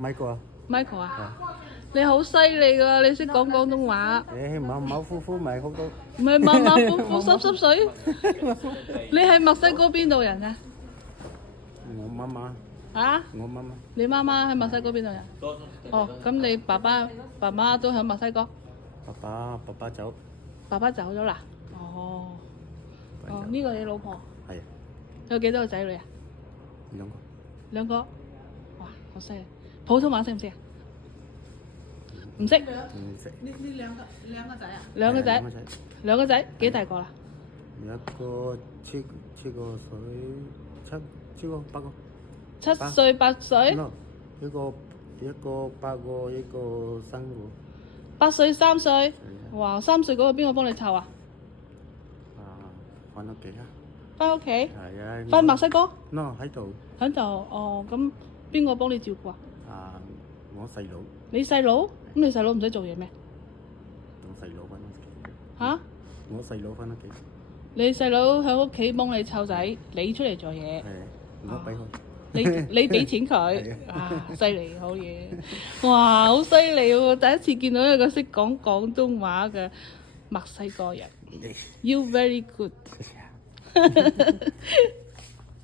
Michael 啊，你好犀利㗎，你識講廣東話。馬夫婦咪好多。唔係馬馬虎虎濕濕水。你喺墨西哥邊度人啊？我媽媽。啊？我媽媽。你媽媽喺墨西哥邊度人？哦，咁你爸媽都喺墨西哥？爸爸走。爸爸走咗啦？哦。哦，呢個你老婆？係啊。有幾多個仔女啊？2個。2個？哇，好犀利！普通話識唔識啊？唔識。唔識。呢兩個仔啊？2個仔。2個仔幾大個啦？一個7個歲，7個8個。7歲8歲。一個8個，一個3個。8歲3歲。哇，3歲嗰個邊個幫你湊啊？返屋企啊。返屋企？係啊。返墨西哥？喺度。喺度。哦，咁邊個幫你照顧啊？我細佬。你細佬？咁你細佬唔使做嘢咩？我細佬返屋企。嚇？我細佬返屋企。你細佬喺屋企幫你湊仔，你出嚟做嘢。係，我俾佢。你俾錢佢。啊，犀利，好嘢！哇，好犀利喎！第一次見到一個識講廣東話嘅墨西哥人。You very good。